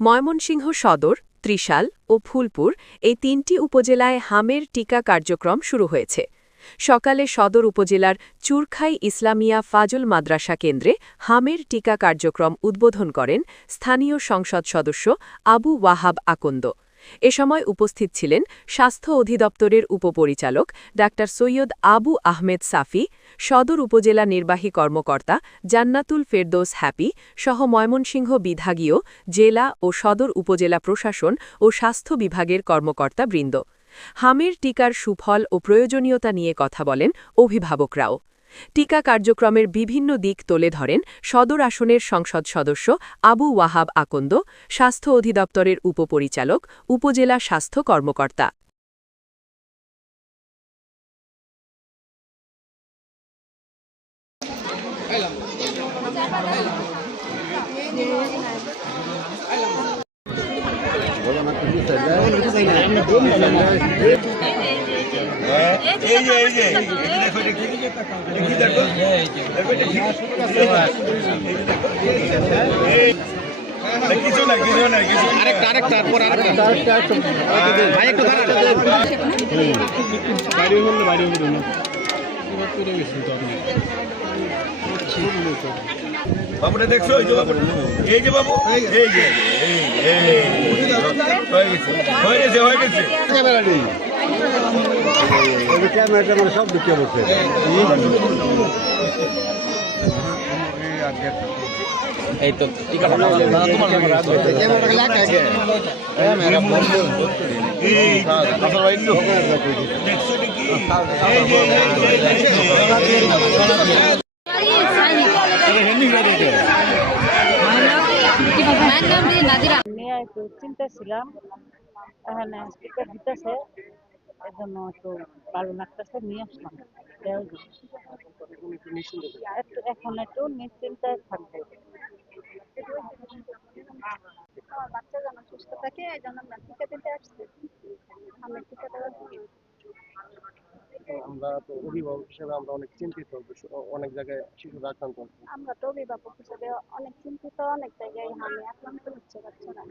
ময়মনসিংহ সদর, ত্রিশাল ও ফুলপুর এই তিনটি উপজেলায় হামের টিকা কার্যক্রম শুরু হয়েছে। সকালে সদর উপজেলার চুরখাই ইসলামিয়া ফাজল মাদ্রাসা কেন্দ্রে হামের টিকা কার্যক্রম উদ্বোধন করেন স্থানীয় সংসদ সদস্য আবু ওয়াহাব আকন্দ। এ সময় উপস্থিত ছিলেন স্বাস্থ্য অধিদপ্তরের উপপরিচালক ডা সৈয়দ আবু আহমেদ সাফি, সদর উপজেলা নির্বাহী কর্মকর্তা জান্নাতুল ফেরদৌস হ্যাপি সহ ময়মনসিংহ বিভাগীয়, জেলা ও সদর উপজেলা প্রশাসন ও স্বাস্থ্য বিভাগের কর্মকর্তাবৃন্দ। হামের টিকার সুফল ও প্রয়োজনীয়তা নিয়ে কথা বলেন অভিভাবকরাও। টিকা কার্যক্রমের বিভিন্ন দিক তুলে ধরেন সদর আসনের সংসদ সদস্য আবু ওয়াহাব আকন্দ, স্বাস্থ্য অধিদপ্তরের উপপরিচালক, উপজেলা স্বাস্থ্য কর্মকর্তা। বাবুটা দেখছো এই যে বাবু হয়ে গেছে ক্যামেরাটা মানে সব ঢুকে বসে এই তো টিকাটা চিন্তা ছিলাম এখানে টিকা দিতেছে, এই জন্য একটু ভালো লাগতেছে, নিয়ে আসলাম। এখন একটু নিশ্চিন্তায় থাকবে। আমার বাচ্চা যেন সুস্থ থাকে, এই জন্য আমরা টিকা দিতে আসছি। আমি টিকা দেওয়ার জন্য। আমরা তো অভিভাবক হিসেবে আমরা অনেক চিন্তিত, অনেক জায়গায় শিশুরা আক্রান্ত হচ্ছে। আমরা তো অভিভাবক হিসেবে অনেক চিন্তিত, অনেক জায়গায় হামে আক্রান্ত হচ্ছে বাচ্চারা।